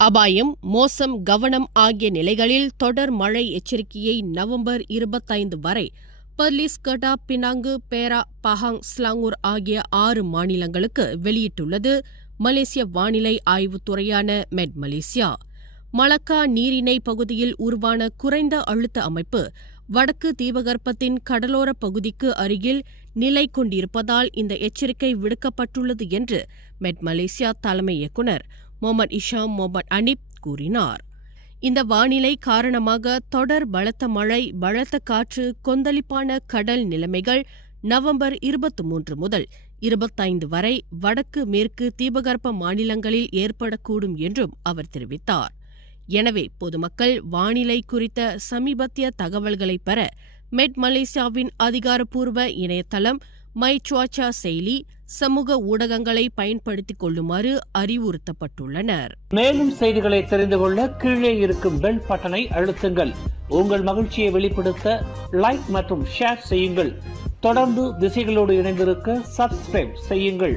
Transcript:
அபாயம், மோசம், கவனம் ஆகிய நிலைகளில் தொடர் மழை எச்சரிக்கையை நவம்பர் 25 வரை பர்லிஸ், கெடா, பினாங்கு, பேரா, பஹாங், ஸ்லாங்கூர் ஆகிய 6 மாநிலங்களுக்கு வெளியிட்டுள்ளது மலேசிய வானிலை ஆய்வுத்துறையான மெட் மலேசியா. மலக்கா நீரிணை பகுதியில் உருவான குறைந்த அழுத்த அமைப்பு வடக்கு தீபகற்பத்தின் கடலோர பகுதிக்கு அருகில் நிலை கொண்டிருப்பதால் இந்த எச்சரிக்கை விடுக்கப்பட்டுள்ளது என்று மெட் மலேசியா தலைமை இயக்குநர் முகமது இஷாம் முகமது அனீப் கூறினார். இந்த வானிலை காரணமாக தொடர் பலத்த மழை, பலத்த காற்று, கொந்தளிப்பான கடல் நிலைமைகள் நவம்பர் 23 முதல் 25 வரை வடக்கு மேற்கு தீபகற்ப மாநிலங்களில் ஏற்படக்கூடும் என்றும் அவர் தெரிவித்தார். எனவே பொதுமக்கள் வானிலை குறித்த சமீபத்திய தகவல்களை பெற மெட் மலேசியாவின் அதிகாரப்பூர்வ இணையதளம் மை சுவாச்சா செயலி, சமூக ஊடகங்களை பயன்படுத்திக் கொள்ளுமாறு அறிவுறுத்தப்பட்டுள்ளனர். மேலும் செய்திகளை தெரிந்து கொள்ள கீழே இருக்கும் பெல் பட்டனை அழுத்துங்கள். உங்கள் மகிழ்ச்சியை வெளிப்படுத்த லைக் மற்றும் ஷேர் செய்யுங்கள். தொடர்ந்து திசைகளோடு இணைந்திருக்க சப்ஸ்கிரைப் செய்யுங்கள்.